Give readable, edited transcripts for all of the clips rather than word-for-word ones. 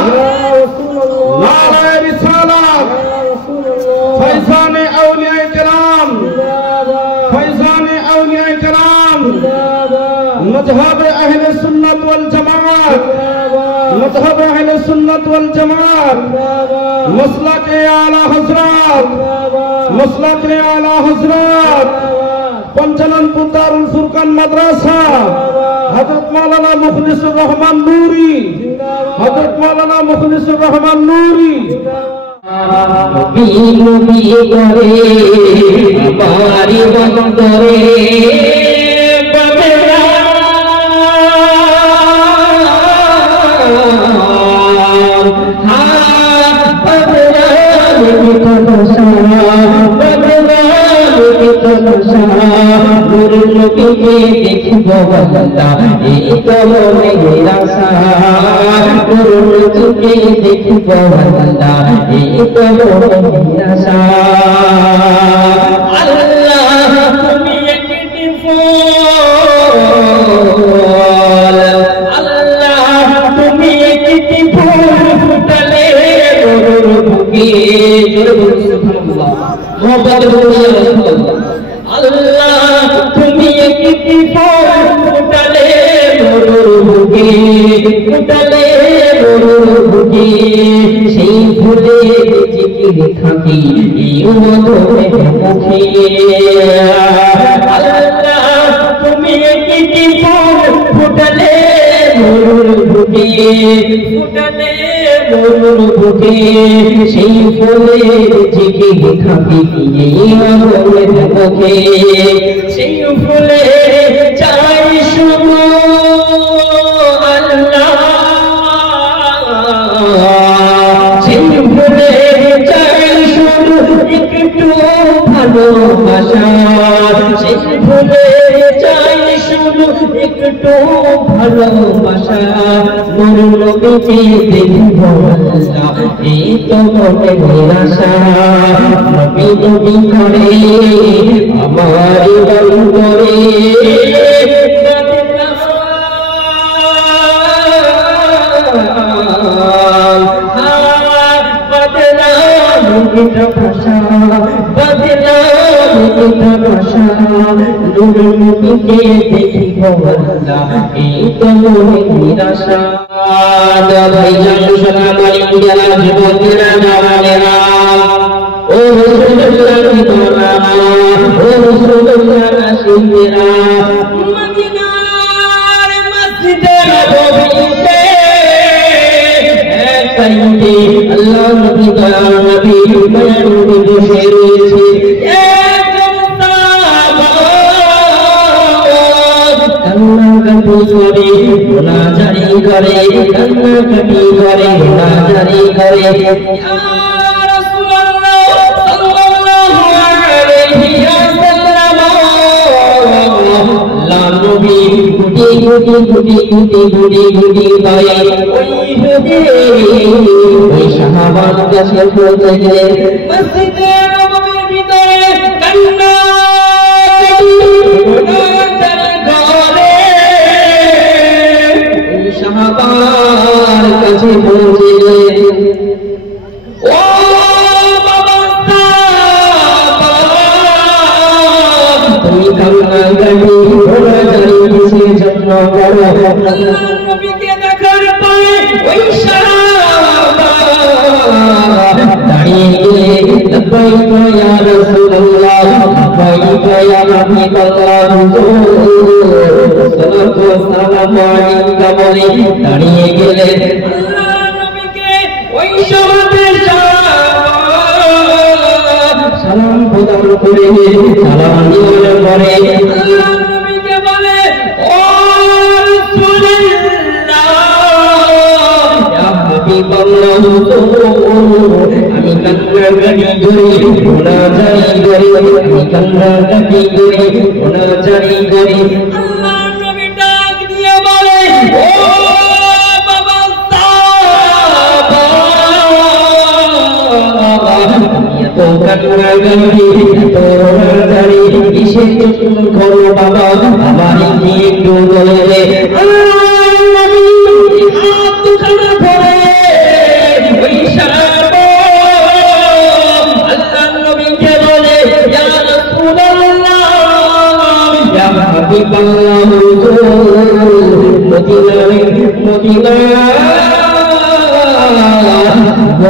नाराए रिसालत फैज़ाने औलियाए किराम फैज़ाने औलियाए किराम मज़हब अहले सुन्नत वल जमात मज़हब अहले सुन्नत वल जमात मसलक आला हज़रत मसलक आला हज़रत पंचलनपुर दारुल फुरकान मदरसा हज़रत मौलाना मुखलिसुर रहमान नूरी हज़रत मौलाना मुखलिसुर रहमान नूरी बीनुबी करे हमारी बंदरे बदला देखो बंदा एक मेरा सा देखो बंदा एक मेरा सा अल्लाह तुम्हें अल्लाह तुम्हें कितनी फूल फुटले अल्लाह तुम्हें कितनी फूल फुटले সেই ফুলে জিকির থাকি মধুরে মুখে আল্লাহ তুমি কিতনি ফুল ফুটলে মোর বুকে সেই ফুলে জিকির থাকি মধুরে মুখে সেই ফুলে চাই শুধু ভালোবাসা সেই ভুলে চাই শুধু একটু ভালোবাসা মোর নবীকে দেখব আল্লাহ এই তো মনে নিরাশা নবী নবী করে আমার অন্তরে ভাষা বদলা ভাষা নূরকে দেখিব আল্লাহ এই তো মনে নিরাশা ভাইজান সালাম আলাইকুম যারা যুবকেরা জওয়ানেরা ও রাসূলুল্লাহ তোমরা ও রাসূলুল্লাহ রাসূলেরা মদিনার মসজিদে নববীতে সাইয়্যিদি আল্লাহ নবী দয়াল নবী দয়াল নবী বসে রয়েছে করে মুনাজারি করে কান্নাকাটি করে মুনাজারি করে ইয়া রাসূলুল্লাহ সাল্লাল্লাহু আলাইহি ওয়াসাল্লাম আল্লাহ নবী গুটি গুটি গায়ে ওই সাহাবার কাছে পৌঁছে গেলেন মসজিদে নববীর ভিতরে কান্নাকাটি সাহাবার কাছে পৌঁছে গেলেন ও বাবা তুমি কান্নাকাটি ঘোরাঘুরি কিসের জন্য করো নবীকে দেখার পরে ওই সাহাবা দাঁড়িয়ে গেলেন লব্বাইক ইয়া রাসূলুল্লাহ লব্বাইক ইয়া হাবিবাল্লাহ দাঁড়িয়ে গেলেন আল্লাহ নবীকে ওই সমাবেশ সালাম প্রদান করে সালাম দেওয়ার পরে আল্লাহ নবীকে বলে ও রাসূলুল্লাহ ইয়া হাবিবাল্লাহ আমি কান্নাকাটি করি মুনাজারি করি আমি কান্নাকাটি করি মুনাজারি করি বাবা আমার একটু বলে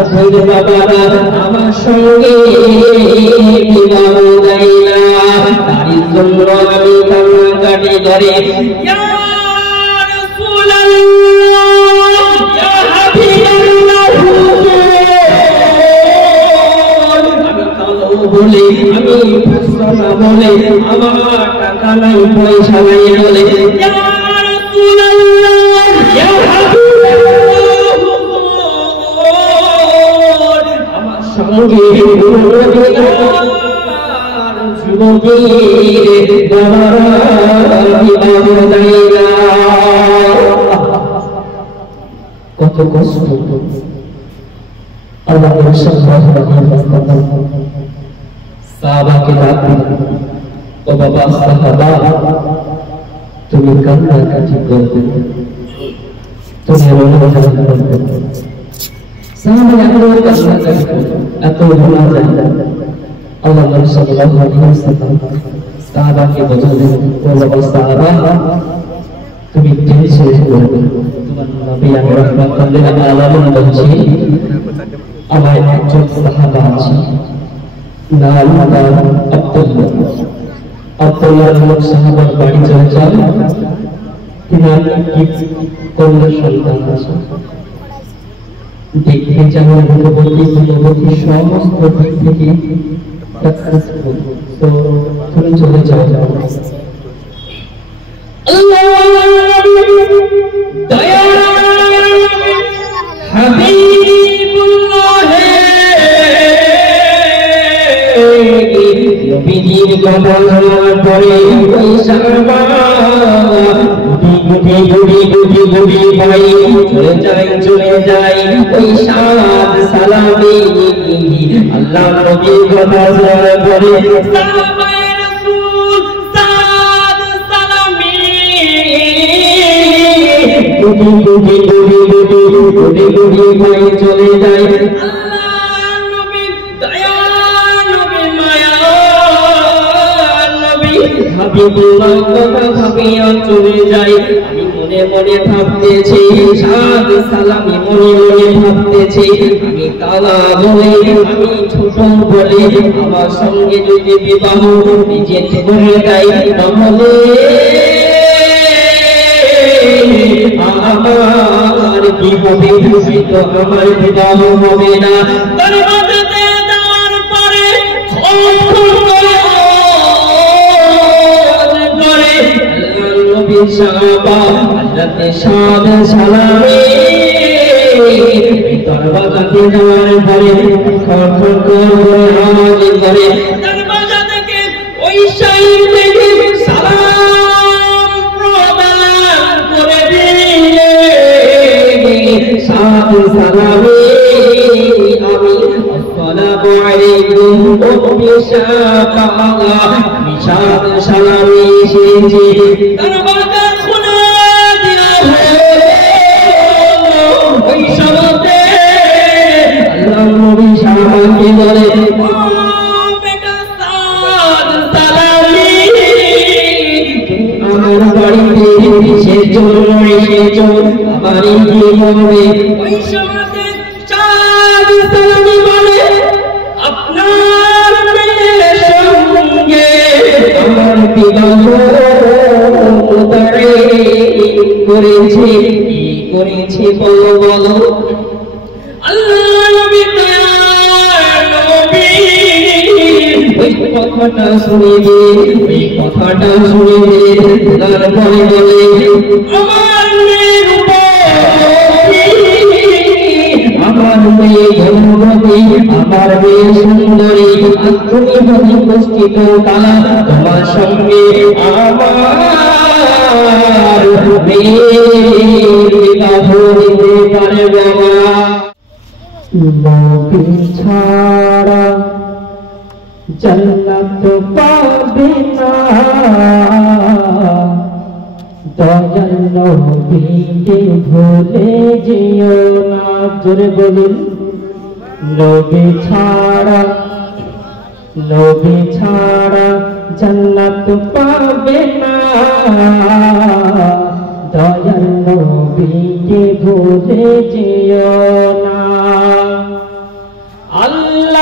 সখীর বাবারা আমার সঙ্গে বিবাহ দেয় না, তারই জন্য আমি কান্নাকাটি করে ইয়া রাসূলুল্লাহ ইয়া হাবিবাল্লাহ, আমি কালো বলে আমি ফুসনা বলে আমার টাকা নাই পয়সা নাই বলে ইয়া রাসূলুল্লাহ ইয়া হাবিবাল্লাহ আমার সঙ্গে যুবতীর বাবারা বিবাহ দেয় না। কত কষ্ট আল্লাহ সাহাবাকে ডাক দিলেন, ও বাবা সাহাবা তুমি কান্নাকাটি করবে, তুমি অনুমোদন করবে। সাহাবা এত কান্নাকাটি করবে, এত ভোলা যায়। আল্লাহ সাল্লাল্লাহু আলাইহি ওয়াসাল্লাম সাহাবাকে বোঝালেন, ও বাবা সাহাবা তুমি টেনশন করবে না, তোমার নবী আমি রাহমাতুল লিল আলামিন বলছি আমার একজন সাহাবা আছে নাম তার আব্দুল্লাহ নামক সাহাবার বাড়ি চলে যান, তিনার কি কন্যা সন্তান আছে, দেখতে যেমন গুণবতী সমস্ত দিক থেকে সাকসেসফুল, তো তুমি চলে যাও। নবীজির কথা শোনার পরে ওই সাহাবা গুটি ভাই চলে যায় ওই সাদ সালামি। আল্লাহ নবীর কথা শোনার পরে সাহাবায়ে রাসূল সাদ সালামি গুটি ভাই চলে যায়। হাবিবুল্লাহ কথা ভাবিয়া চলে যাই, আমি মনে মনে ভাবতেছি সাদ সালামি, মনে মনে ভাবতেছি আমি কালা বলে আমি ছোট বলে আমার সঙ্গে যদি বিবাহ নিজে করে দেয় তাহলে আমার কি হবে, তো আমার বিবাহ হবে না। তার মধ্যে দেওয়ার পরে সাহাবা হযরত সাদ সালামি দরওয়াজাতে যাওয়ার পরে খটখট করে আওয়াজ করে দরওয়াজা থেকে ওই শাইখ থেকে সালাম প্রদান করে দিলে সাদ সালামি আমি আসসালামু আলাইকুম ওয়া শাকাল্লাহ, আমি সাদ সালামি এসেছি। দরওয়াজা খুলে দিও ওই সময়তে আল্লাহ নবী সাহাবাকে বলে ও বেটা সাদ সালামি আমার বাড়িতে এসেছো আমারই কি হবে। ওই সময়তে সাদ সালামি বলে আপনার মেয়ের সঙ্গে আমার বিবাহ করেছে, কি করেছে বলো বলো। আল্লাহ নবী ওই কথাটা শুনে তারপরে বলে আমার মেয়ের আমার মেয়ে ধনবতী, আমার মেয়ে সুন্দরী, তুমি যদি পুষ্টিত কালা তোমার সঙ্গে আমার বিবাহ দিতে পারে বাবা। নবী ছাড়া জান্নাত পাবে না, দয়াল নবীকে ভুলে যেও না। জোরে বলুন নবী ছাড়া জান্নাত পাবে না, দয়াল নবীকে ভুলে যেও না।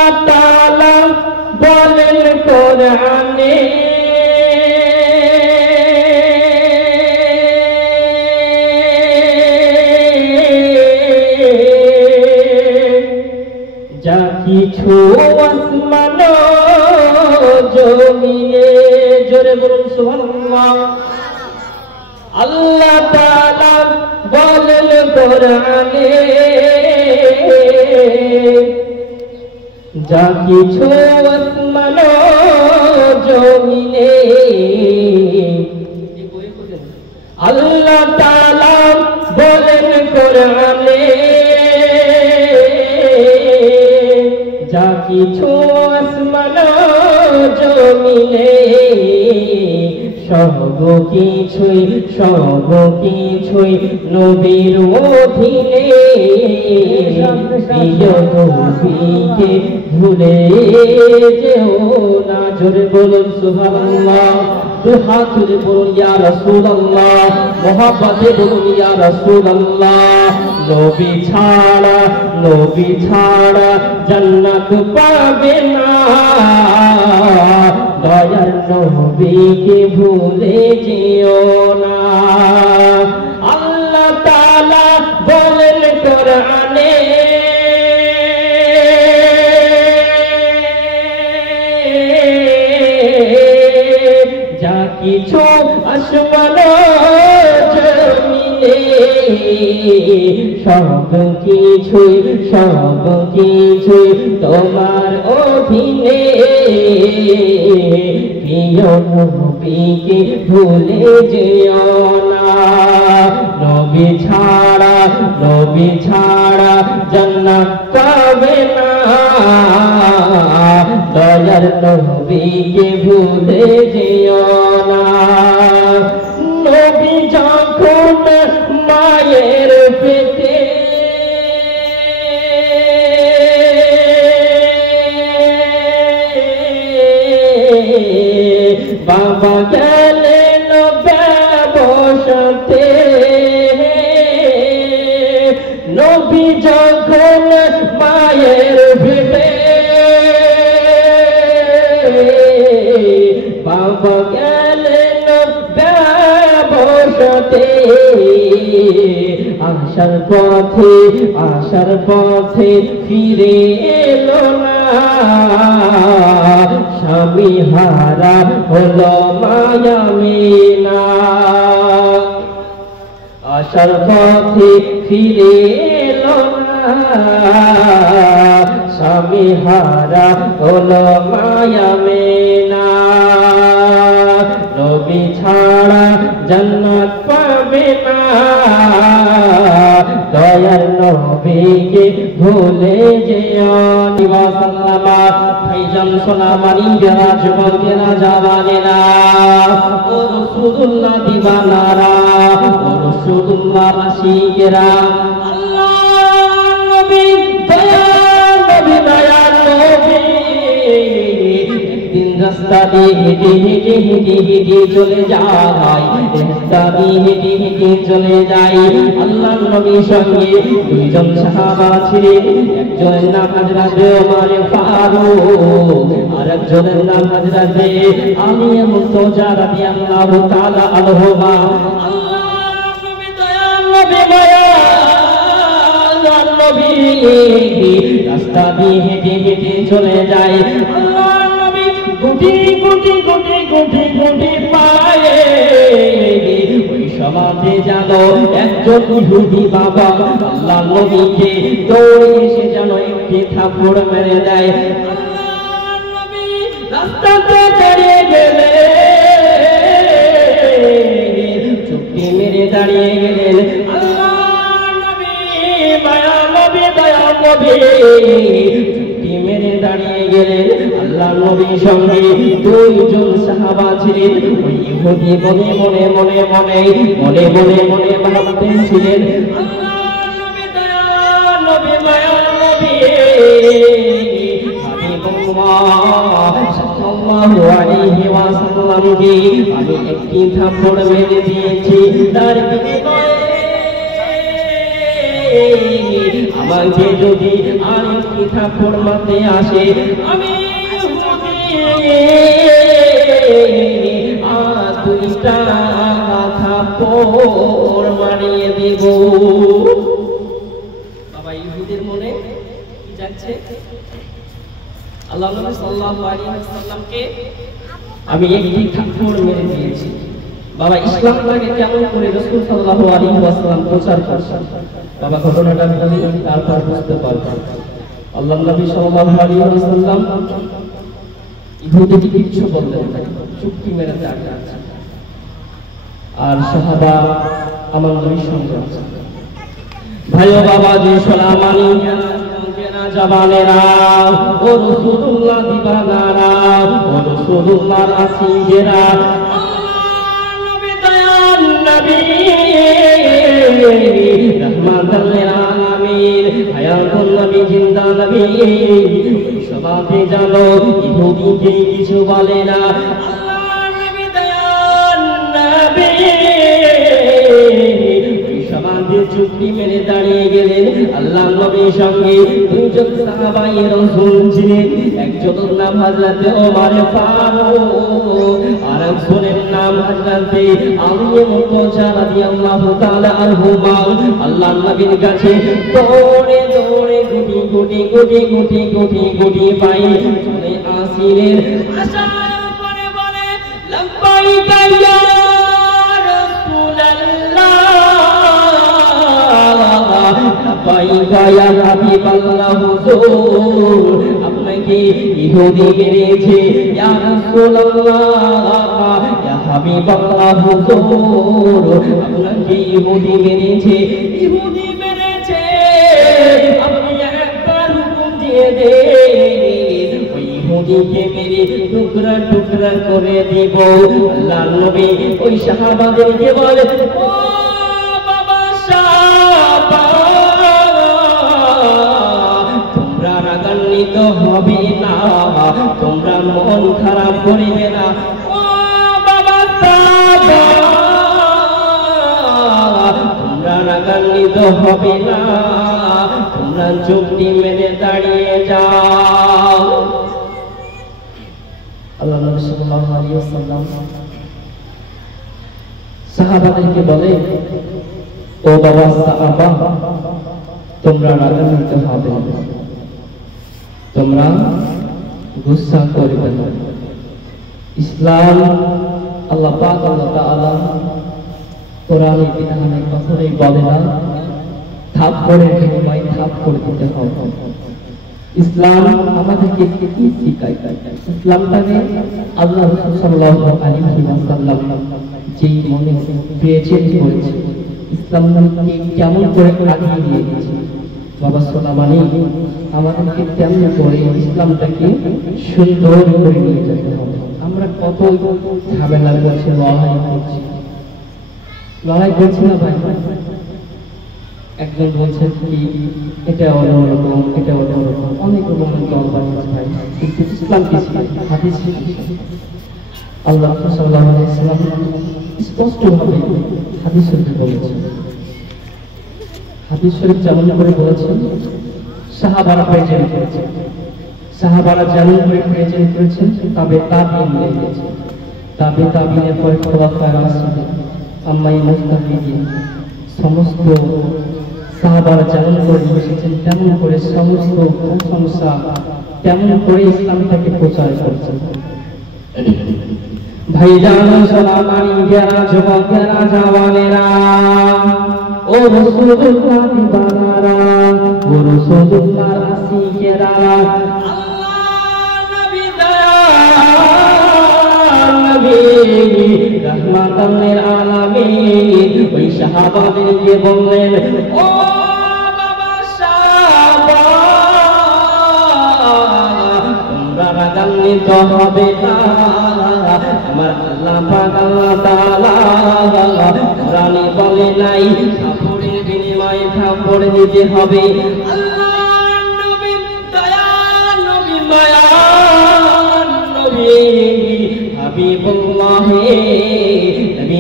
তাআলা বলেন কোরআনে যা কিছু আসমান জমিনে, জোরে বলুন সুবহানাল্লাহ। আল্লাহ তাআলা বলেন কোরআনে যা কিছু আসমান জমিনে, আল্লাহ তাআলা বলেন কোরআনে যা কিছু আসমান জমিনে, সবকিছুই নবীর অধীনে, প্রিয় নবীকে ভুলে যেও না। জোরে বলুন সুবহানাল্লাহ। দুই হাত তুলে বলুন ইয়া রাসূলুল্লাহ, মুহাব্বতে বলুন ইয়া রাসূলুল্লাহ। নবী ছাড়া জান্নাত পাবে না, দয়ার নবীকে ভুলে যেও না। আল্লাহ তাআলা বলেন কোরআনে যা কিছু আসমান জমিনে, সবকিছুই তোমার অধীনে, প্রিয় নবীকে ভুলে যেও না। নবী ছাড়া জান্নাত পাবে না, দয়ার নবীকে ভুলে যেও না। নবী যখন মায়ের পেটে বাবা গেলেন ব্যবসাতে, নবী যখন মায়ের পেটে বাবা গেলেন ব্যবসাতে, আসার পথে ফিরে এলো না, স্বামী হারা হলো মায়া মিনা। আসার পথে ফিরে এলো না, স্বামী হারা হলো মায়া মিনা। নবী ছাড়া জান্নাত পাবে না, দয়ার নবীকে ভুলে যেও না। সাল্লামা ভাইজান সোনামানি বেরা যুবকেরা জাওয়ানেরা ও রাসূলুল্লাহ দিবানারা ও রাসূলুল্লাহ আশিকেরা, আল্লাহ নবী দয়ার নবী দয়ার নবী একদিন রাস্তা দিয়ে হেঁটে চলে যায়, রাস্তা দিয়ে হেঁটে চলে যায়। আল্লাহ নবীর সঙ্গে দুইজন সাহাবা ছিলেন, একজনের নাম হযরত ওমর ফারুক আর একজনের নাম হযরত আলী মুর্তজা রাদিয়াল্লাহু তাআলা আনহুমা। আল্লাহ নবী দয়ার নবী মায়ার নবী রাস্তা দিয়ে হেঁটে চলে যায়। আল্লাহ নবী গুটি পায়ে ওই সমাজে জানো একজন ইহুদি বাবা আল্লাহ নবীকে দৌড়ে এসে যেন একটি থাপ্পড় মেরে দেয়। আল্লাহ নবী রাস্তাতে দাঁড়িয়ে গেলেন, চুপটি মেরে দাঁড়িয়ে গেলেন। আল্লাহ নবী মায়া নবী দয়া নবী চুপটি মেরে দাঁড়িয়ে গেলেন। আল্লাহ নবীর সঙ্গে দুইজন সাহাবা ছিলেন। ওই ইহুদি মনে ভাবতেছিলেন, আল্লাহ নবী দয়া নবী মায়া নবী হাবিবুল্লাহ সাল্লাল্লাহু আলাইহি ওয়াসাল্লামকে আমি একটি থাপ্পড় মেরে দিয়েছি, তার বিনিময়ে আমাকে যদি আরেকটি থাপ্পড় মারতে আসে আমি দুইটা থাপ্পড় মারিয়ে দিব। বাবা ইহুদির মনে কি যাচ্ছে? আল্লাহ নবী সাল্লাল্লাহু আলাইহি ওয়াসাল্লামকে আমি একটি থাপ্পড় মেরে দিয়েছি। বাবা ইসলামটাকে কেমন করে রাসূল সাল্লাল্লাহু আলাইহি ওয়াসাল্লাম প্রচার করেছেন বাবা ঘটনাটা বলি, তারপর বুঝতে পারবেন। আল্লাহ নবী সাল্লাল্লাহু আলাইহি ওয়াসাল্লাম ইহুদিকে কিছু বললেন না, চুপটি মেরে দাঁড়িয়ে আছে। আর সাহাবা আমার নবীর সঙ্গে আছে। ভাই ও বাবা যে সালামানি জবানেরা ও রাসূলুল্লাহ দিবানারা ও রাসূলুল্লাহর আসিয়েরা নবী দয়াল নবী রহমাতুল লিল আলামিন হায়াতুন নবী জিন্দা নবী সবাতে জানো ইহুদিকে কিছু বলে না। আল্লাহ নবী দয়াল নবী সবাতে চুক্তি মেরে দাঁড়িয়ে গেলেন। আল্লাহ নবীর সঙ্গে দুইজন সাহাবায়ে রাসূল ছিলেন, একজনের নাম হযরত ওমর ফারুক আর একজনের নাম হযরত আলী মুর্তজা রাদিয়াল্লাহু তাআলা আনহুমা। আল্লাহ নবীর কাছে দৌড়ে দৌড়ে গুটি পাই চলে আসিলেন। আসার পরে বলে লব্বাইকা ইয়া আপনাকে ইহুদি মেরেছে ইয়া রাসূলুল্লাহ ইয়া হাবিবাল্লাহ হুজুর আপনাকে ইহুদি মেরেছে আপনি একবার হুকুম দিয়ে দেন ওই ইহুদিকে মেরে টুকরা টুকরা করে দেব। আল্লাহ নবী ওই সাহাবাদেরকে বলে ও বাবা সাহাবা রাগান্বিত হবে না, তোমরা মন খারাপ করিবে না। ও বাবা সাহাবা তোমরা রাগান্বিত হবে না, তোমরা চুক্তি মেনে দাঁড়িয়ে যাও। আল্লাহ নবী সাল্লাল্লাহু আলাইহি ওয়াসাল্লাম সাহাবাদেরকে বলে ও বাবা সাহাবা তোমরা রাগান্বিত হবে না, তোমরা গুসা করবে না। ইসলাম আল্লাহ পাক আল্লাহ তাআলা কোরআনে বিধানে কখনোই বলে না থাপ্পড়ের বিনিময়ে থাপ্পড় দিতে হবে। ইসলাম আমাদেরকে কি শিখায়? ইসলামটাকে আল্লাহ রাসূল সাল্লাল্লাহু আলাইহি ওয়াসাল্লাম যেই মনে পেয়েছেন করেছে, ইসলামকে কেমন করে আগিয়ে নিয়ে গেছে বাবা সোনামানি আমাদেরকে তেমন করে ইসলামটাকে সুন্দর করে নিয়ে যেতে হবে। আমরা কত ঝামেলা করছি, লড়াই করছি না ভাই। একজন বলছে কি এটা অন্যরকম, এটা অন্যরকম, অনেক রকমের দল বানিয়েছে ভাই, কিন্তু ইসলাম কি হাদিস আল্লাহ সাল্লাল্লাহু আলাইহি ওয়াসাল্লাম স্পষ্টভাবে হাদিস শরীফে বলেছেন। হাদিস শরীফ যেমন করে বলেছেন সাহাবারা প্রেজেন্ট করেছেন, সাহাবারা যেমন করে প্রেজেন্ট করেছেন তবে তাবিঈন লিখেছে, তাবিঈনের পরে খোলাফায়ে রাশিদিন আম্মাই মুস্তাফিদিন সমস্ত সাহাবারা যেমন করে এসেছেন তেমন করে সমস্ত প্রশংসা তেমন করে ইসলামটাকে প্রচার করেছেন। ভাইজান সালামানি যারা যুবকেরা জওয়ানেরা ও রাসূলুল্লাহ দিবানারা ও রাসূলুল্লাহ আসিকেরা আল্লাহ নবী দয়াল নবী রাহমাতুল লিল আলামিন ওই সাহাবাদেরকে বললেন ও বাবা সাহাবা তোমরা রাগান্বিত হবে না, আমার আল্লাহ পাক আল্লাহ তাআলা কোরআনে বলে নাই থাপ্পড়ের বিনিময়ে থাপ্পড় দিতে হবে। আল্লাহ নবী দয়াল নবী মায়ার নবী হাবিবুল্লাহ নবী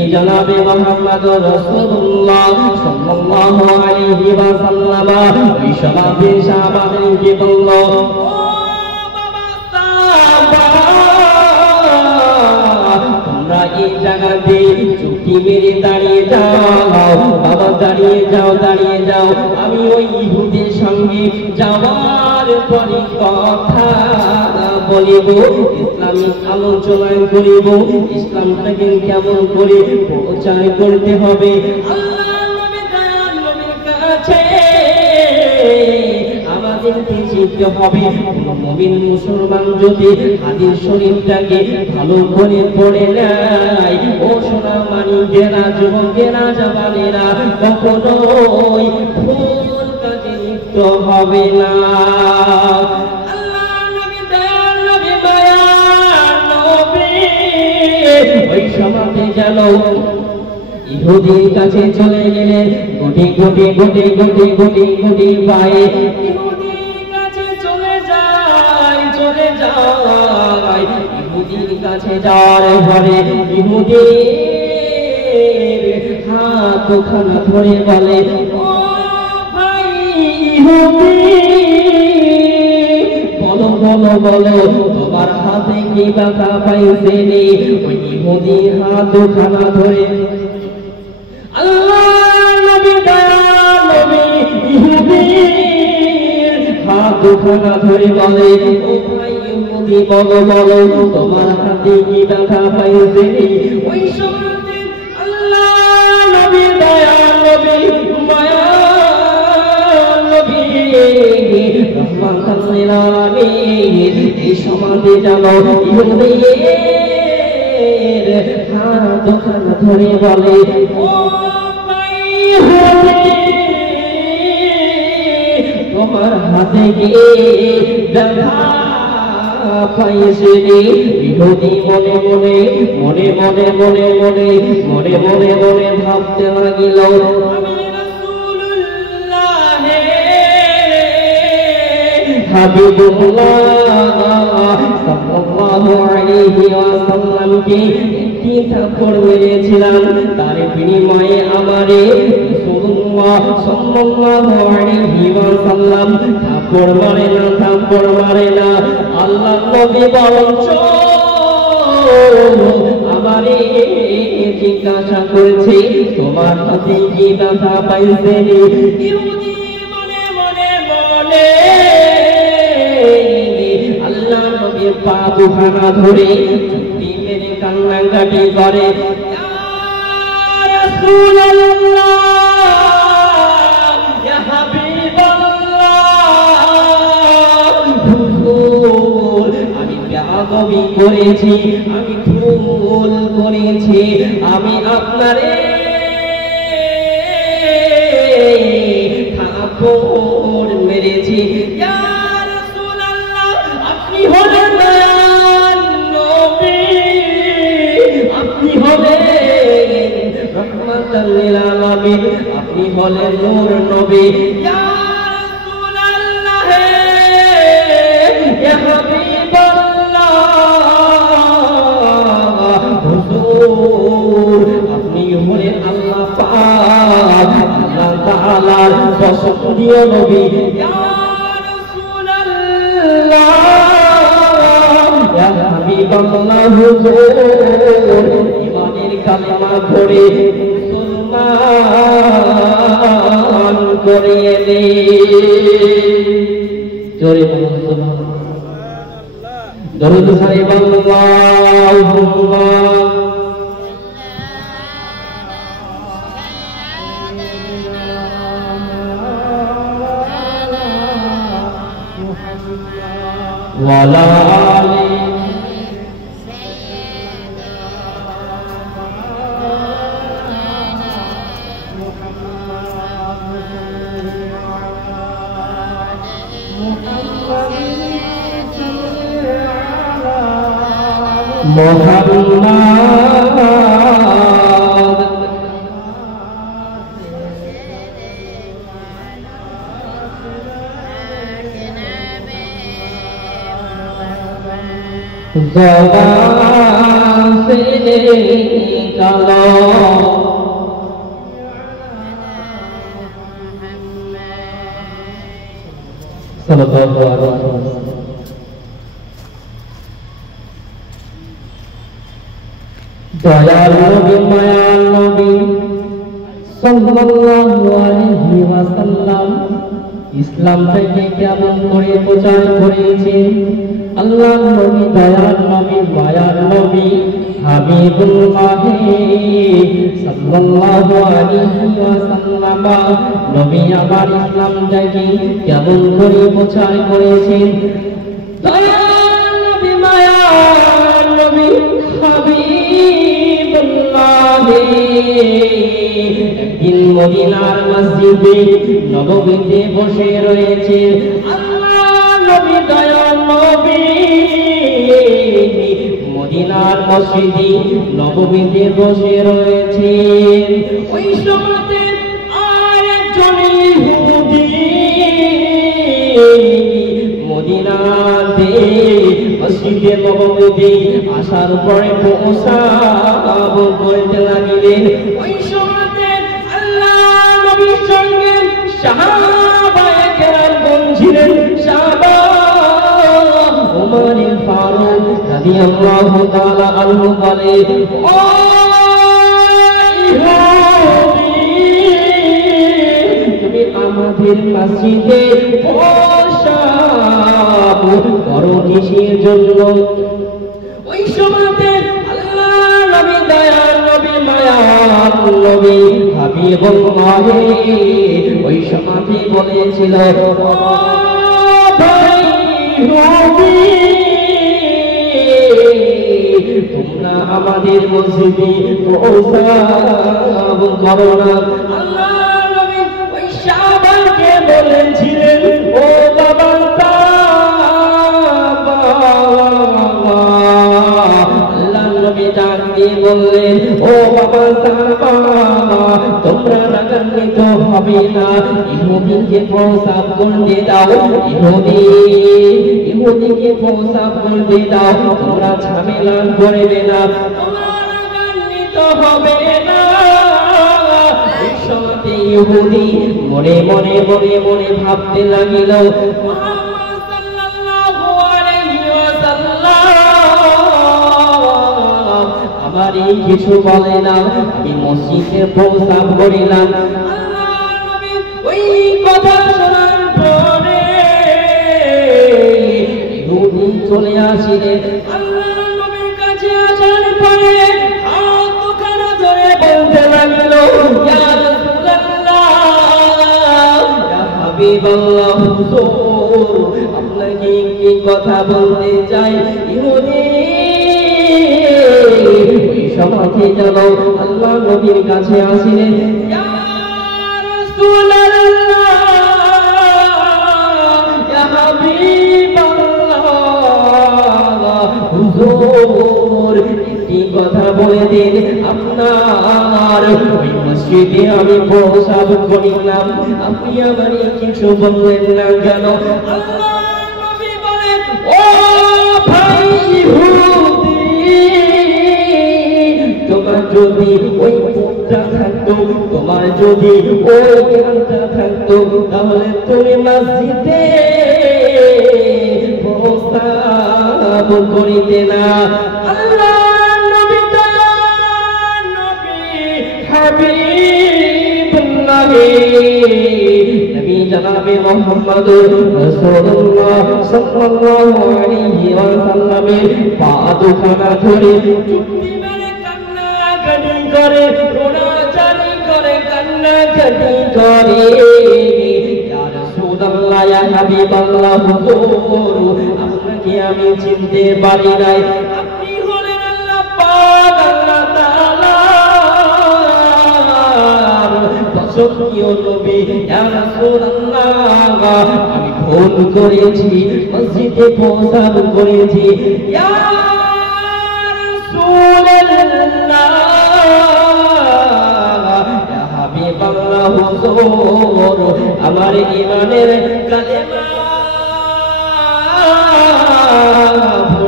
জনাবে মুহাম্মদুর রাসূলুল্লাহ সাল্লাল্লাহু আলাইহি ওয়াসাল্লাম ওই সমাজে সাহাবাদেরকে বলল, তোমরা এই জায়গাতে চুক্তি মেরে দাঁড়িয়ে যাও, বাবা দাঁড়িয়ে যাও, দাঁড়িয়ে যাও, আমি ওই ইহুদের সঙ্গে যাওয়ার পরে কথা বলিব, ইসলামিক আলোচনা করিব, ইসলামটাকে কেমন করে প্রচার করতে হবে। আল্লাহ নবী দয়াল নবীর কাছে আমাদেরকে শিখতে হবে। মুমিন মুসলমান যদি হাদিস শরীফটাকে ভালো করে পড়ে নেয়, ও সোনা মানিকেরা, যুবকেরা, জওয়ানেরা, কখনোই ভুল কাজে লিপ্ত হবে না। আল্লাহ নবী দয়াল নবী মায়ার নবী ওই সমাজে যেন ইহুদির কাছে চলে গেলেন, গুটি গুটি গুটি গুটি গুটি গুটি পায়ে ইহুদির কাছে চলে যায়, চলে যায়। ইহুদির কাছে যাওয়ার পরে ইহুদির হাত ওখানে ধরে বলে, ও ভাই ইহুদি, বলো বলো বলো, তোমার হাতে কি ব্যথা পাইছে? ওই ইহুদির হাত ওখানে ধরে আল্লাহ নবী দয়াল নবী ইহুদির হাত ওখানে ধরে বলে, ও ভাই ইহুদি, বলো বলো, তোমার হাতে কি ব্যথা পাইছে? ওই সময়তে আল্লাহ নবী দয়াল নবী মায়ার নবী রহমাতুল লিল আলামিন এই সমাজে যেন ইহুদির হাত ওখানে ধরে বলে, ও তোমার হাতে গিয়ে ব্যথা পাইছে? ইহুদি মনে মনে মনে মনে মনে মনে মনে মনে মনে ভাবতে লাগিল, আমি রাসূলুল্লাহ হাবিবুল্লাহ সাল্লাল্লাহু আলাইহি ওয়াসাল্লামকে একটি থাপ্পড় মেরেছিলাম, তার বিনিময়ে আমারে রাসূলুল্লাহ সাল্লাল্লাহু আলাইহি ওয়াসাল্লাম থাপ্পড় মারে না, থাপ্পড় মারে না। আল্লাহর নবী বরঞ্চ আমারে জিজ্ঞাসা করেছে, তোমার হাতে কি ব্যথা পাইছে? ইহুদি মনে মনে মনে আল্লাহ নবীর পা দুখানা ধরে চুক্তি মেরে কান্নাকাটি করে, ইয়া রাসূলুল্লাহ, ইয়া হাবিবাল্লাহ, হুজুর আমি বেয়াদবি করেছি, আমি ভুল করেছি, আমি আপনারে থাপ্পড় মেরেছি। ইয়া রাসূলুল্লাহ, আপনি হলেন দয়াল নবী, আপনি হলেন রহমাতুল লিল আলামিন, আপনি হলেন নূর নবী। ইয়া রাসূলুল্লাহ, ইয়া হাবিবাল্লাহ, হুজুর আপনি হলেন আল্লাহ পাক, আল্লাহ তাআলার পছন্দনীয় নবী। ইয়া রাসূলুল্লাহ, ইয়া হাবিবাল্লাহ, হুজুর ঈমানের কালেমা পড়ে মুসলমান করে এলে। জোরে বলুন সুবহানাল্লাহ। দরুদ শরীফ আল্লাহুম্মা ওয়ালা আলি মুহাম্মদ ज़बान से ইল্লাল্লাহ সাল্লাল্লাহু আলাইহি ওয়াসাল্লাম। দয়াল নবী মায়াল নবী সাল্লাল্লাহু আলাইহি ওয়াসাল্লাম ইসলামটাকে কেমন করে প্রচার করেছেন। আল্লাহর নবী দয়াল নবী মায়াল নবী হাবিবুল্লাহ সাল্লাল্লাহু আলাইহি ওয়াসাল্লাম নবী আমার ইসলামটাকে কেমন করে প্রচার করেছেন। দয়াল নবী মায়াল নবী হাবিবুল্লাহ একদিন মদিনার মসজিদে নববীতে বসে রয়েছে আল্লাহ নবী দয়াল নবী মদিনার মসজিদে নববীতে বসে রয়েছে। ওই সময়তে আরেকজন ইহুদি মদিনাতে মসজিদে নববীতে আসার পরে প্রসাব করতে লাগলেন। ওই সময়তে আল্লাহ নবীর সঙ্গে সাহাবায়ে কেরাম ছিলেন। সাহাবা ওমর ফারুক রাদিয়াল্লাহু তাআলা আনহু বলে, ও ইহুদি তুমি আমাদের মসজিদে প্রসাব করো কিসের জন্য? ওই সময়তে আল্লাহ নবী দয়াল নবী মায়াল নবী হাবিবুল্লাহ ওই সময়তে বলেছিল, ও ভাই ইহুদি তোমরা আমাদের মসজিদে প্রসাব করো না। আল্লাহ নবী ওই সাহাবাকে বলেছিলেন, ও বাবা আল্লাহ নবী ডাক দিয়ে বললেন, ও বাবা তোমরা রাগান্বিত হবে না, ইহুদিকে প্রসাব করতে দাও, ইহুদিকে প্রসাব করতে দাও, তোমরা ঝামেলা করবে না, তোমরা রাগান্বিত হবে না। এই সময়তে ইহুদি মনে মনে মনে মনে ভাবতে লাগিল, মুহাম্মদ সাল্লাল্লাহু আলাইহি ওয়াসাল্লাম আমার এই কিছু বলে না, আমি মসজিদে প্রসাব করিলাম। আল্লাহ নবী ওই কথা শোনার পরে ইহুদি চলে আসিলেন। আল্লাহ নবীর কাছে আসার পরে হাত দুখানা ধরে বলতে লাগল, ইয়া রাসূলুল্লাহ ইয়া হাবিবাল্লাহ হুজুর আপনাকে কি কথা বলতে চাই। ইহুদি ওই সমাজে যেন আল্লাহ নবীর কাছে আসিলেন, ইয়া রাসূলুল্লাহ ইয়া হাবিবাল্লাহ হুজুর একটি কথা বলে দিন, আপনার ওই মসজিদে আমি প্রসাব করিলাম, আপনি আমার কিছু বললেন না কেন? আল্লাহ নবী বলেন, ও ভাই ইহুদি তোমার যদি ওই মুখটা থাকতো, তোমার যদি ওই জ্ঞানটা থাকতো, তাহলে তুমি মসজিদে প্রস্তাব করিতে না। আল্লাহ নবী দয়াল নবী হাবিবুল্লাহ নবী জনাবে মুহাম্মদুর রাসূলুল্লাহ সাল্লাল্লাহু আলাইহি ওয়াসাল্লামের পা দুখানা ধরে চুক্তি মেরে কান্নাকাটি করে, রোনাচারি করে, কান্নাকাটি করে, ইয়া রাসূলুল্লাহ ইয়া হাবিবাল্লাহ হুজুর আপনাকে আমি চিনতে পারি নাই, আপনি হলেন আল্লাহ পাক আল্লাহ তাআলার পছন্দীয় নবী। ইয়া রাসূলুল্লাহ আমি ভুল করেছি, মসজিদে প্রসাব করেছি। ইয়া রাসূলুল্লাহ ইয়া হাবিবাল্লাহ হুজুর আমার ঈমানের কালেমা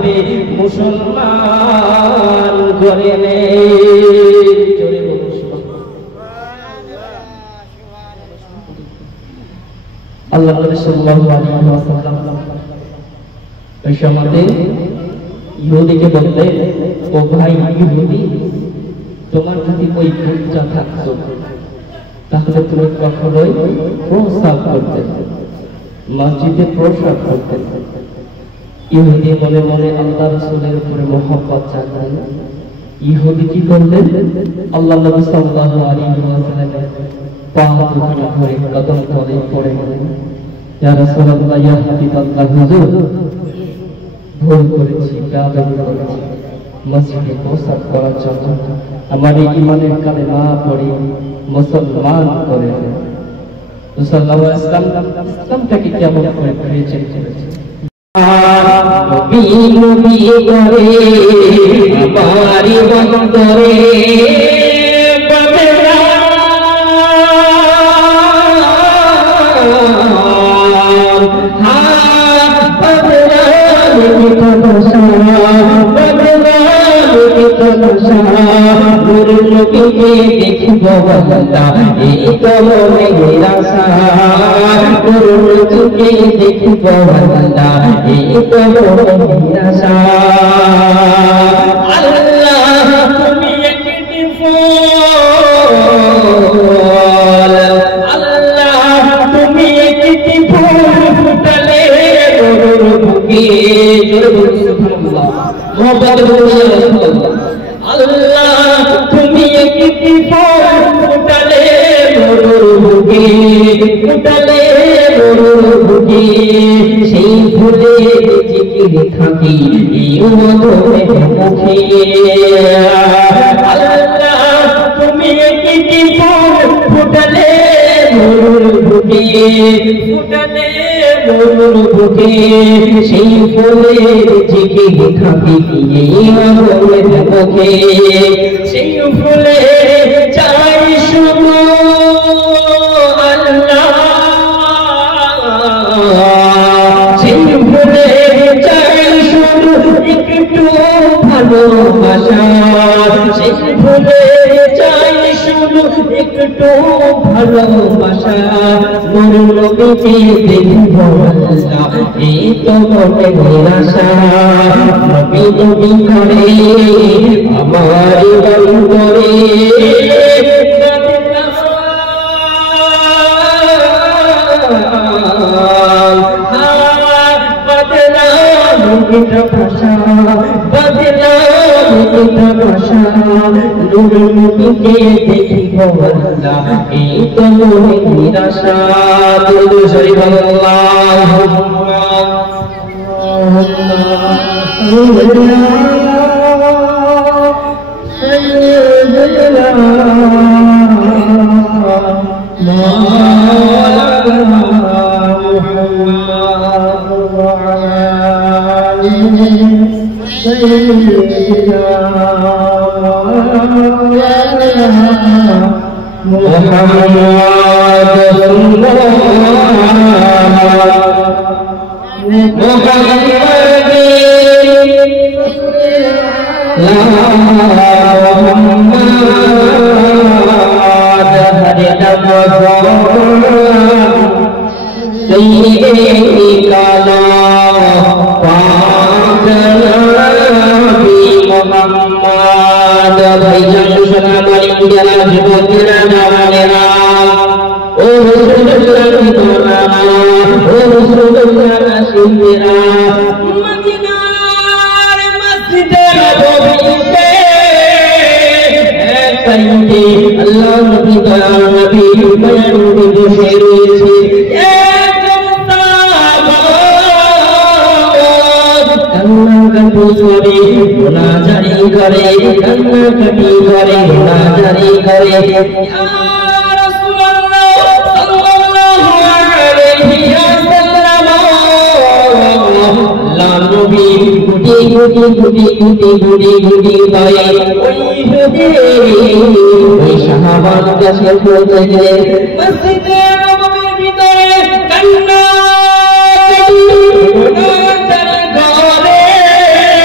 ধরে মুসলমান করে নে। আল্লাহ নবী সাল্লাল্লাহু আলাইহি ওয়াসাল্লাম ওই সমাজে ইহুদিকে বলতে, ও ভাই ইহুদি, তোমার যদি ওই বুকটা থাকতো তাহলে তুমি কখনোই প্রস্রাব করতে, মসজিদে প্রস্রাব করতে। ইহুদি মনে মনে আল্লাহ রাসূলের উপরে মহব্বত জানায়। ইহুদি কি করলেন? আল্লাহ নবী সাল্লাল্লাহু আলাইহি ওয়াসাল্লামের পা দুখানা ধরে কদম তলে পড়ে গেলেন, ইয়া রাসূলুল্লাহ, ইয়া হাবিবাল্লাহ, হুজুর ভুল করেছি, বেয়াদবি করেছি, মসজিদে প্রস্রাব করার জন্য আমার এই ঈমানের কালেমা পড়ে মুসলমান করে দেন। মুসলমান ইসলামটাকে কেমন করে প্রেজেন্ট করেছে। নবী নবী করে বাড়ি বন্দরে দেখিব বন্দা এই তো মনের আশা, গুরুকে দেখিব বন্দা এই তো মনের আশা। আল্লাহ তুমি একটি ফুল, আল্লাহ তুমি একটি ফুল ফুটালে গরুর বুকে, জোরে বলুন সুবহানাল্লাহ, মোহাম্মদ রাসূলুল্লাহ। আল্লাহ তুমি একটি ফুল ফুটালে গরুর বুকে, ফুটালে গরুর বুকে, সেই ফুলে জিকির থাকি এই মধুরে মুখে। আল্লাহ তুমি একটি ফুল ফুটালে গরুর বুকে, ফুটালে গরুর বুকে, সেই ফুলে জিকির থাকি এই মধুরে মুখে। সেই ফুলে চাই শুধু আল্লাহ, সেই ফুলে চাই শুধু একটু ভালোবাসা, সেই ফুলে চাই শুধু একটু ভালোবাসা। গুরু নবীকে দেখিব আল্লাহ এই তো মনের আশা। নবী নবী করে আমার বন্দরে ভাষা, বদলাম ভাষা। গুরু নবীকে দেখিব আল্লাহ এই তো মনের আশা। দুরূদ শরীফ আল্লাহুম্মা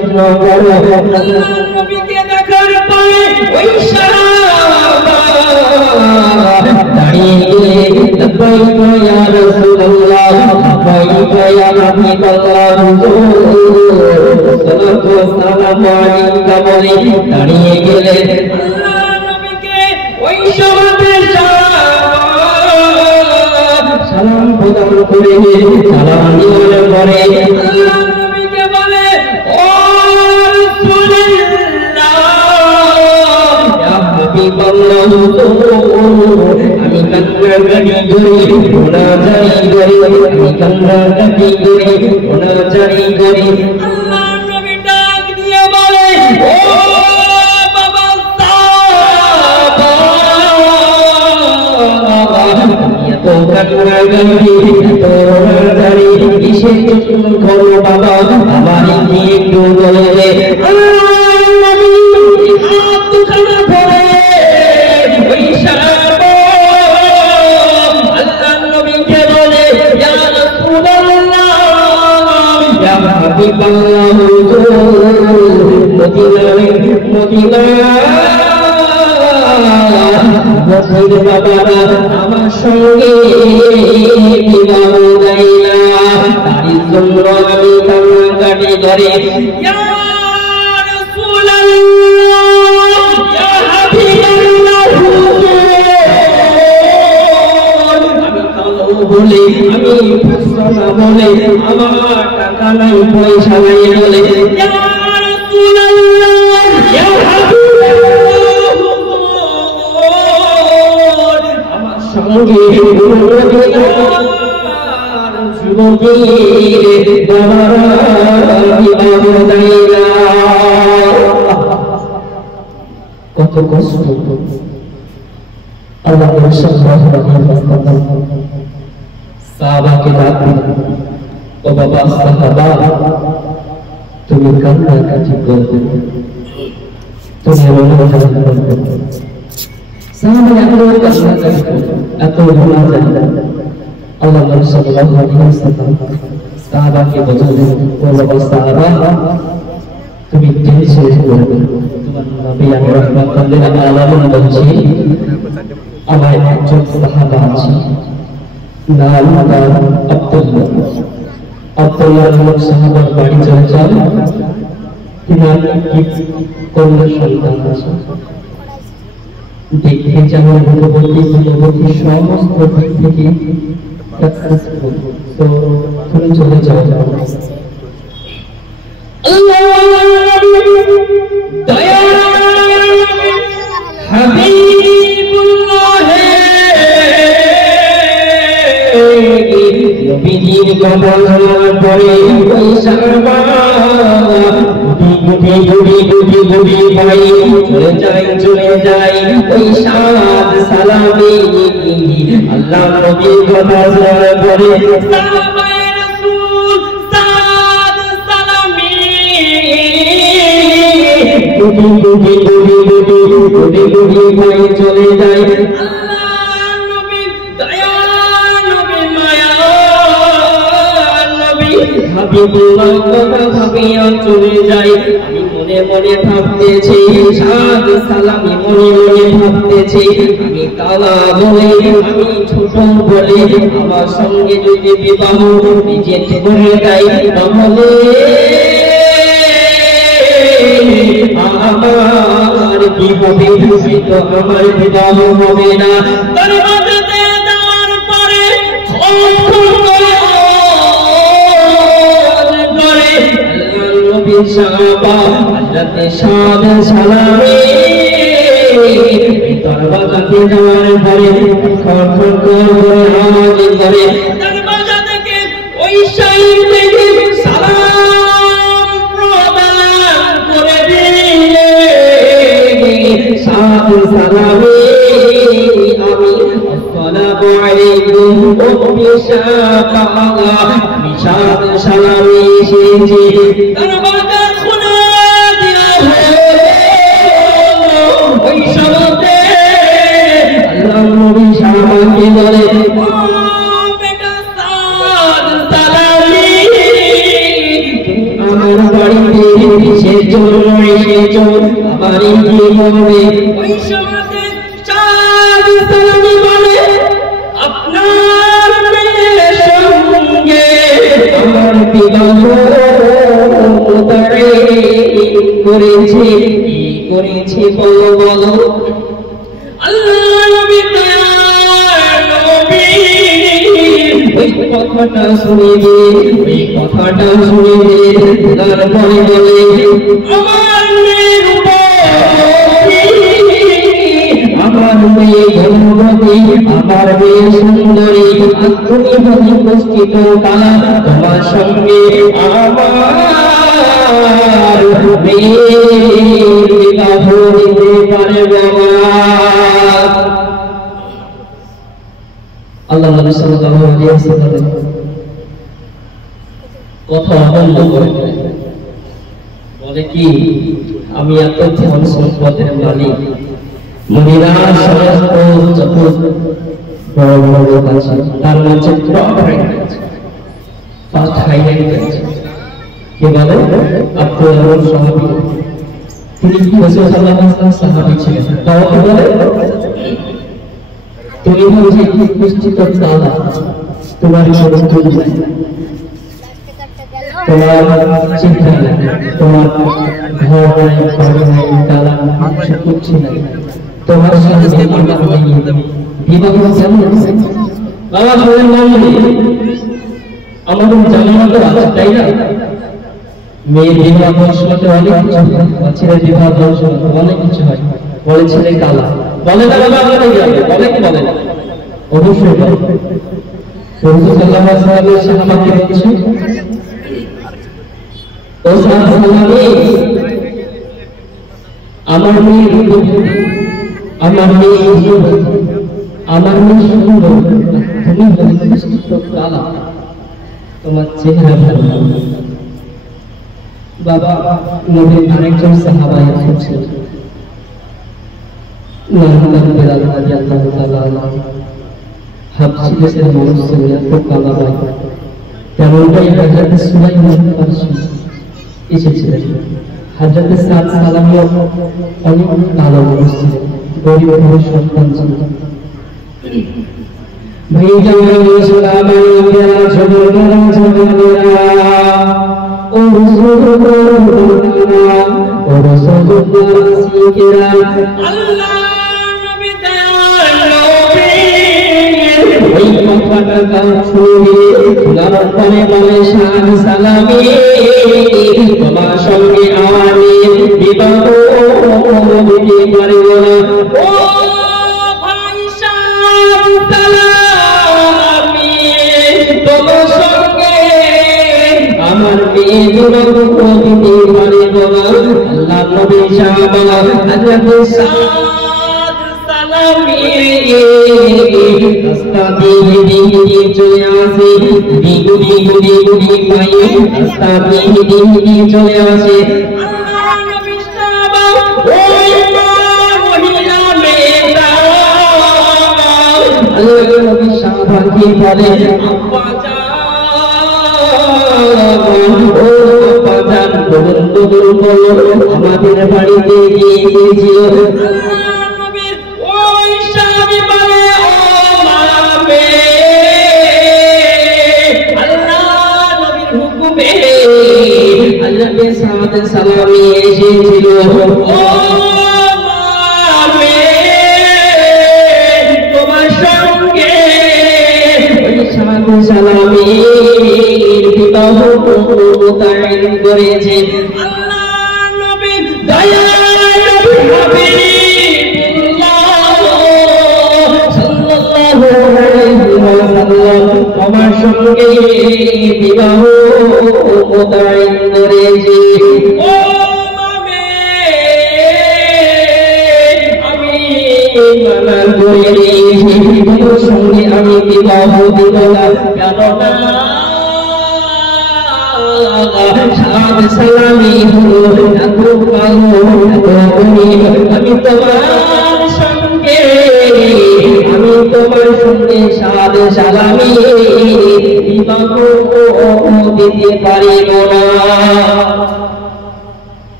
করো। আল্লাহর নবীকে দেখার পরে ওই সাহাবা দাঁড়িয়ে গেলে লব্বাইক ইয়া রাসূলুল্লাহ লব্বাইক ইয়া হাবিবাল্লাহ সাল্লাল্লাহু আলাইহি বলে দাঁড়িয়ে গেলেন। আল্লাহর নবীকে ওই সময় সালাম প্রদান করে সালাম দেওয়ার পরে আল্লাহর নবীকে বলে ও রাসূলুল্লাহ ইয়া হাবিবাল্লাহ আমি কান্নাকাটি করি গুনাহগারি করি আমি কান্নাকাটি করি গুনাহগারি করি। আল্লাহর নবী ডাক দিয়ে বলে ও বাবা সাহাবা এত কান্নাকাটি এত গুনাহগারি কিসের জন্য করো বাবা আমার নিয়ে একটু বলে দে। আল্লাহর নবী হাত দুখানা ধরে ওই সাহাবা আল্লাহর নবীকে বলে ইয়া রাসূলুল্লাহ ইয়া হাবিবাল্লাহ মদিনার বাবারা আমার সঙ্গে বিবাহ দেয় না তার জন্য আমি কান্নাকাটি করে ইয়া রাসূলুল্লাহ ইয়া হাবিবাল্লাহ আমি কালো বলে আমি ফুসনা বলে আমার টাকা নাই পয়সা নাই বলে ইয়া রাসূলুল্লাহ ইয়া হাবিবাল্লাহ আমার সঙ্গে যুবতীর বাবারা বিবাহ দেয় না। কত কষ্ট আল্লাহ সাল্লাল্লাহু আলাইহি ওয়াসাল্লাম সাহাবাকে ডাক দিলেন ও বাবা সাহাবা তুমি কান্নাকাটি করবে তুমি অনুভব করবে। সাহাবা এত কান্নাকাটি করবে এত ভোলা যায় আল্লাহ সাল্লাল্লাহু আলাইহি ওয়াসাল্লাম সাহাবাকে বোঝালেন ও বাবা সাহাবা তুমি টেনশন করবে তোমার নবী আমি রাহমাতুল লিল আলামিন বলছি আমার একজন সাহাবা আছে নাম তার আব্দুল্লাহ নামক সাহাবার বাড়ি চলে যান তিনার কি কন্যা সন্তান আছে দেখতে যেমন গুণবতী সমস্ত দিক থেকে সাকসেসফুল তো তুমি চলে যাও নবীজির কথা শোনার পরে ওই সাহাবা গুটি ভাই চলে যায় ওই সাদ সালামে আল্লাহ নবীর কথা শোনার পরে সাহাবায়ে রাসূল সাদ সালামে গুটি ভাই চলে যায়। হাবিবুল্লাহ কথা ভাবিয়া চলে যাই আমি মনে মনে ভাবতেছি সাদ সালামি মনে মনে ভাবতেছি আমি কালা বলে আমি ছোট বলে আমার সঙ্গে যদি বিবাহ নিজে করে দেয় তাহলে আমার কি হবে তো আমার বিবাহ হবে না। তার মাঝে দেওয়ার পরে সাহাবা হযরতে সাদ সালামে দরওয়াজাতে যাওয়ার পরে খরখর করে আওয়াজ করে দরওয়াজা থেকে ওই সাইয়্যিদ সালাম প্রদান করে দিলে সাদ সালামে আমি আসসালামু আলাইকুম ও বিশাপা সাদ সালামে এসেছি দরওয়াজা খুলে দিয়া ওই সময়তে আল্লাহ নবী সাহাবাকে বলে ও বেটা সাদ সালামি আমার বাড়িতে কিসের জন্য এসেছো আমারই কি বলবে ওই সমাজে চাঁদ সালামি বলে আপনার মেয়ের সঙ্গে আমার বিবাহ করেছে কি করেছে বলো বলো আল্লাহ নবী ওই কথাটা শুনে ওই কথাটা শুনে তারপরে বলে আমার মেয়ের আমার মেয়ে গর্ভবতী আমার মেয়ে সুন্দরী তুমি হলি পুষ্টিত কালা তোমার সঙ্গে আমার মেয়ের বিবাহ দিতে পারবে না আল্লাহ নবী সাল্লাল্লাহু আলাইহি ওয়াসাল্লাম কথা বন্ধ করে বলে কি আমি এত ধন সম্পদের মালিক মদিনার সমস্ত যত বড় বড় লোক আছে তার মধ্যে টপ র্যাঙ্ক আছে ফার্স্ট হাই র্যাঙ্ক আছে কে বলে আব্দুল সাহাবী তিনি রাসূল সাল্লাল্লাহু আলাইহি ওয়াসাল্লাম সাহাবী ছিলেন তাও কি বলে তুমি হচ্ছে নিশ্চিত দাদা তোমার সমস্ত তোমার চিন্তা নেই তোমার ঘর নাই বাড়ি নাই তালা কিছু করছি না তোমার সঙ্গে আমার বিবাহ কেমন বাবা শোনেন আমাদের জানানো তো আছে তাই না মেয়ের বিবাহ দর্শনতে অনেক কিছু হয় ছেলের বিবাহ দর্শনতে অনেক কিছু হয় বলে ছেলে কালা বলে না বাবা আমাদের গ্রামে বলে কি বলে না অবশ্যই বলে রাসূল সাল্লাল্লাহু আলাইহি ওয়াসাল্লাম আমাকে কিছু ও সাহাবী আমার মেয়ে সুন্দর তুমি বলিষ্ঠ কালা তোমার চেহারা ভালো বাবা নবীর আরেকজন সাহাবা এসেছিল নাম বেলাল রাদিয়াল্লাহু তাআলা হাবশী দেশের মানুষ ছিলেন এত কালা ভাই তেমনটাই হযরত সুলাইমান ফারসি এসেছিলেন হযরত সাদ সালামিও অনেক কালো মানুষ ছিলেন গরিব ঘরের সন্তান ছিলেন ভাই জামাল ইসলামের প্যারা ছোটরা ও সুবহানাল্লাহ ও রাসূলুল্লাহ সিকেরা আল্লাহ নবী দয়াল ওই কথাটা শুনে তারপরে বলে শাহ সালামি তোমার সঙ্গে আমার বিবাহ দিতে পারব না ও ভাই শাহ সালামি তোমার সঙ্গে আমার মেয়ে বিবাহ দিতে পারব না আল্লাহ নবী সাহাবা হযরত সাদ সালামি রাস্তা দিয়ে চলে আসে গুড়ি পাই রাস্তা দিয়ে চলে আসে আল্লাহ নবী সাহাবা ওই মহিলা মেয়েটা আল্লাহ নবী সাহাবা কি বলে আব্বা জান আমাদের বাড়িতে গিয়েছিল আল্লাহ নবীর ওই স্বামী বলে ও মামে আল্লাহ নবীর হুকুমে আল্লাহ সাদ সালামি এসেছিল ও মামে তোমার সঙ্গে ওই সাদ সালামি বিবাহ মুতায়ন করেছে আল্লাহ নবী দয়াল হাবিবুল্লাহ সাল্লাল্লাহু আলাইহি ওয়াসাল্লাম তোমার সঙ্গে বিবাহ মুতায়ন করেছে ও মামে আমি মানা করে দিয়েছি তোমার সঙ্গে আমি বিবাহ দিব না কেন শাদ সালামি হলো এত কালো এত গরিব আমি তোমার সঙ্গে শাদ সালামি বিবাহ দিতে পারিব না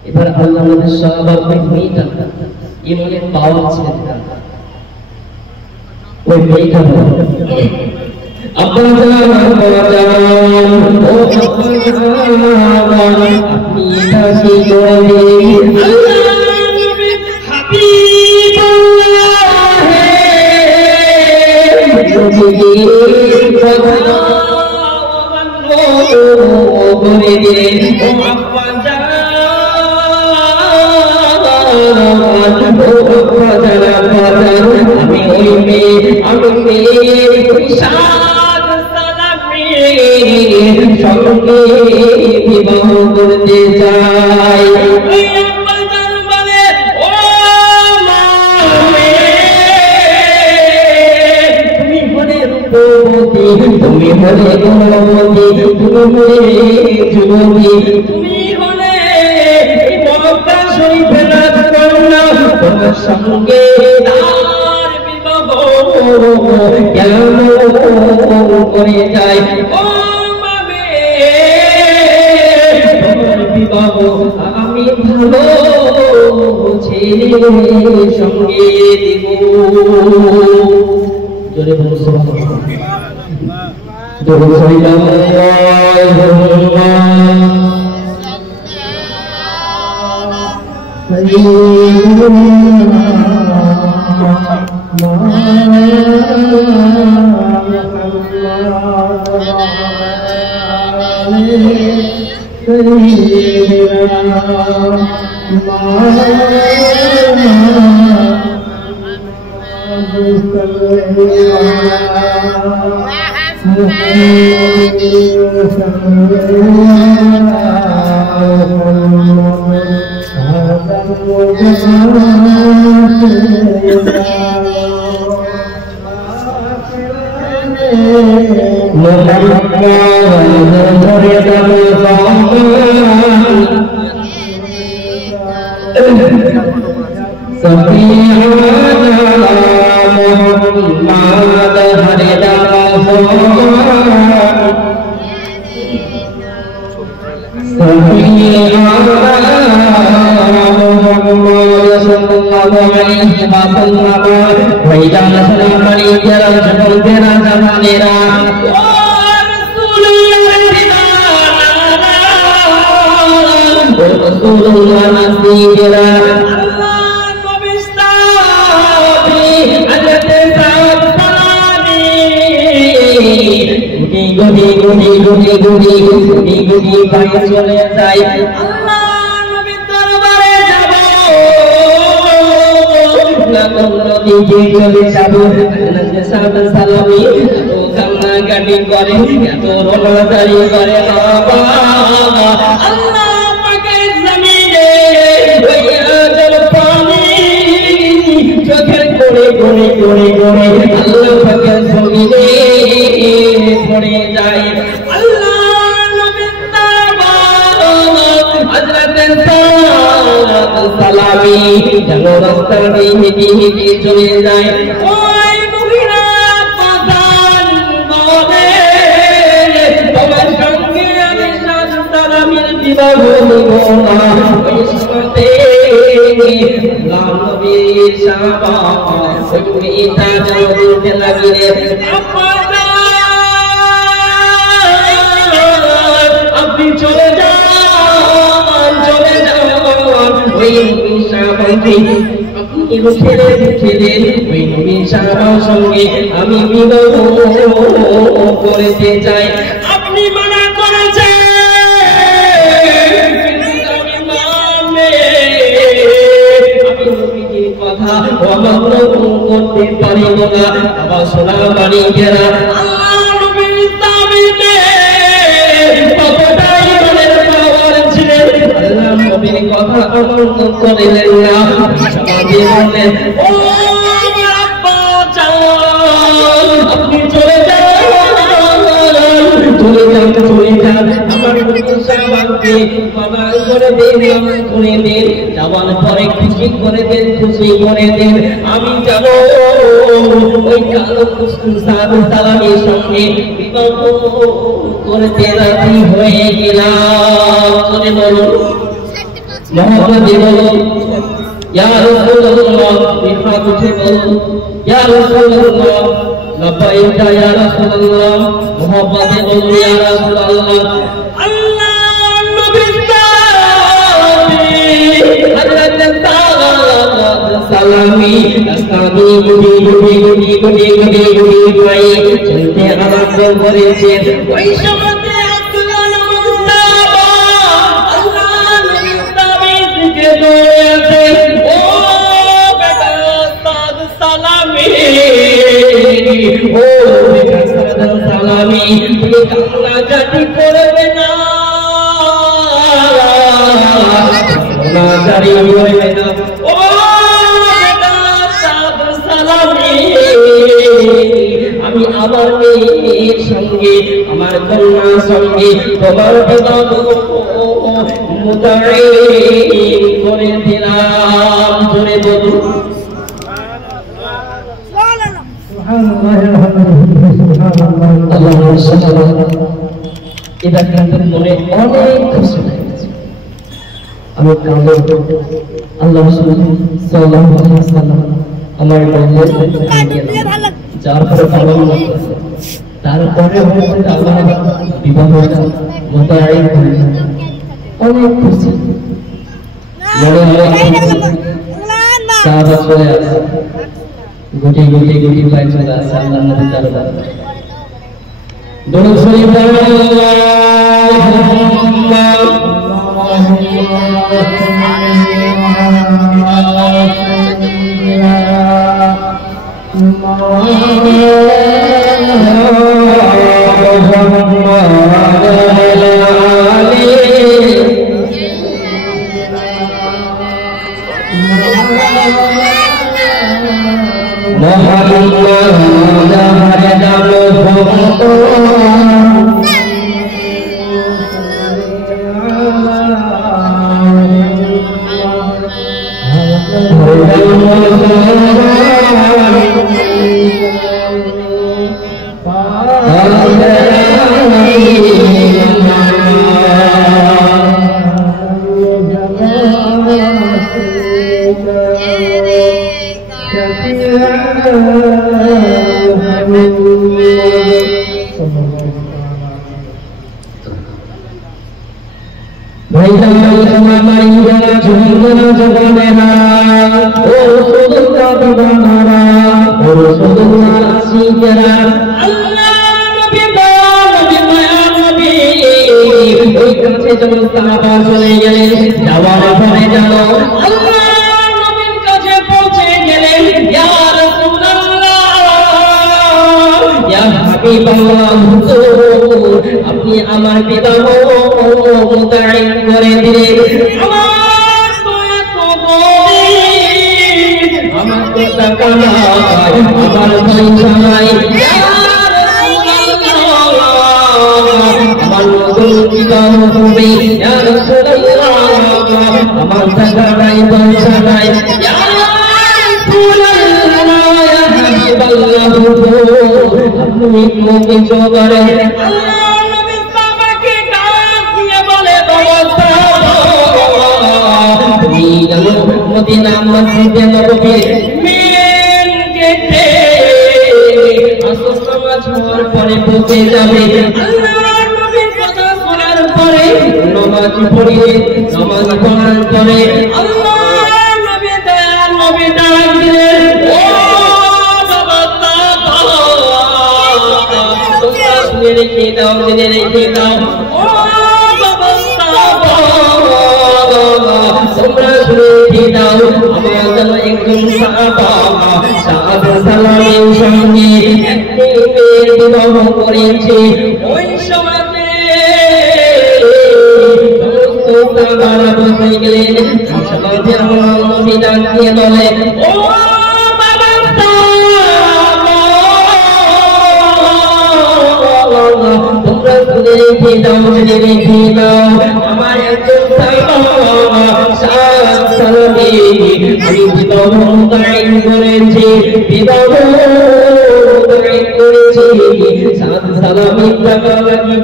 আল্লাহ আমাদের সবার মেয়েটা ইমানের পাওয়ার ছেড়ে দিলাম ওই মেয়েটা আপনার আপনি এটা সেই করে সঙ্গে বিবাহ করতে চাই তুমি হলে গুণবতী তুমি যুবতী তুমি হলে মক্কা শরীফে নাচ করনা তোমার সঙ্গে তার বিবাহ কেমন করে যায় ও বাবে তোমার বিবাহ আমি ভালো ছেলের সঙ্গে দিব জোরে বলো সুবহানাল্লাহ চলে যাই আল্লাহ নবীর দরবারে যাব না কোন দিকে চলে যাব আল্লাহ সালাম সালামি এত কান্না গাড়ি করে এত রোনাদারি করে বাবা আল্লাহ পাকের জমিনে ওই আজল পানি চোখের করে করে করে করে আল্লাহ পাকের জমিনে পড়ে যায় আল্লাহ সালামি যেন রাস্তা দিয়ে হেঁটে হেঁটে চলে যায় ওই মহিলা পাঠান বলে তোমার সঙ্গে আমি সালামির বিবাহ দেব না ওই সাথে নবীর সাহাবা ওই মেয়েটা যেন বলতে লাগলেন আপনি চলে যান সঙ্গে আমি বিবাহ করতে চাই আপনি মানা করেছেন কথা অমান্য করতে পারিব না আবার সোনা বাড়ি ঘেরা কথা অমান্য করিলেন না বললেন ও আব্বা আপনি চলে যান আমার সাহাবাকে বাবা করে দেন করে দেন যাওয়ার পরে খুশি করে দেন খুশি করে দেন আমি যাব ওই কালো কুসুম সালামের সঙ্গে বিবাহ করতে রাজি হয়ে গেলাম বলুন मोहब्बत बोलो या रसूल अल्लाह बिखा तुझे बोलो या रसूल अल्लाह लब्बैक या रसूल अल्लाह मोहब्बत बोलो या रसूल अल्लाह अल्लाह नबी हजरत सलामी अस्तामी गुडी भाई चलते आनंद করেছে ওই সময়তে আব্দুল্লাহ মুস্তাফা আল্লাহ নবী তাবিজ কে দৌড়াতে ও বেটা উস্তাদ সালামি ও বেটা উস্তাদ সালামি তুমি কান্না কাটি করবে না না জারি হইবে না ও বেটা উস্তাদ সালামি আমি আমার মেয়ের সঙ্গে আমার কন্যার সঙ্গে তোমার বিবাহ মুতাইন করে দিলাম জোরে বলুন আল্লাহু সুবহানাহু এটা কিন্তু মনে অনেক খুশি হয়েছে আমি কাঁদো আল্লাহ সাল্লাল্লাহু আলাইহি ওয়াসাল্লাম আমার বন্ধু যার পরে পালন করতেছে তারপরে হচ্ছে আল্লাহ বিবাহটা মুতাইন করে অনেক খুশি মনে সাহাবা চলে আসে গুটি ভাই চলে আসে আল্লাহ নবী দরবার দরুদ শরীফ আপনি আমার বিবাহ মুতাইন করে দিলেন আমার তো টাকা নাই আমার পয়সা নাই আমার নতুন বিবাহ হবে ইয়া রাসূলুল্লাহ আমার টাকা নাই পয়সা নাই ইয়া রাসূলুল্লাহ ইয়া হাবিবাল্লাহ আপনি মুখে জোগাড়ে আল্লাহ নবী সাহাবাকে ডাক দিয়ে বলে বাবা তুমি জানো মদিনা মসজিদে নববীর মেন গেটে আসর নামাজ পড়ার পরে পৌঁছে যাবে আল্লাহ নবীর কথা শোনার পরে নামাজ পড়িয়ে নামাজ পড়ার পরে আল্লাহ নবী দয়াল নবী ডাক দিলেন ও রেখে দাও জেনে রেখে দাও ও বাবা তোমরা রেখে দাও আমার জন্য একজন সাহাবা সাহাব সালামের সঙ্গে একটি মেয়ের বিবাহ করেছে ওই সময়তে সমস্ত সাহাবারা বসে গেলেন সবাই আমার নবী ডাক দিয়ে বলে ও রেখে দাও জেনে রেখে দাও আমার একজন সালামি আমি বিবাহ মুতাইন করেছি বিবাহ মুতাইন করেছি সালামি টাকা লাগবে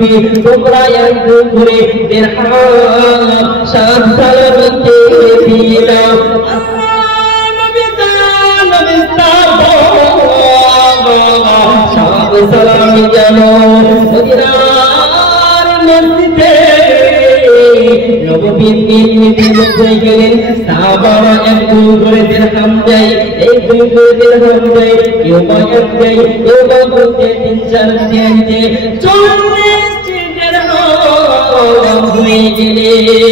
সালামিতে তোমরা একটু করে দিরহাম সাত সালামিতে দিয়ে দাও সাত সালামি যেন মদিনার মসজিদে নববীর নির্মিত হয়ে গেলেন সাহাবারা একটু করে দিরহাম দেয় একটু করে দিরহাম দেয় কেউ বা এক দেয় কেউ বা বলতে 3-4 দিয়ে 40 দিরহাম হয়ে গেলে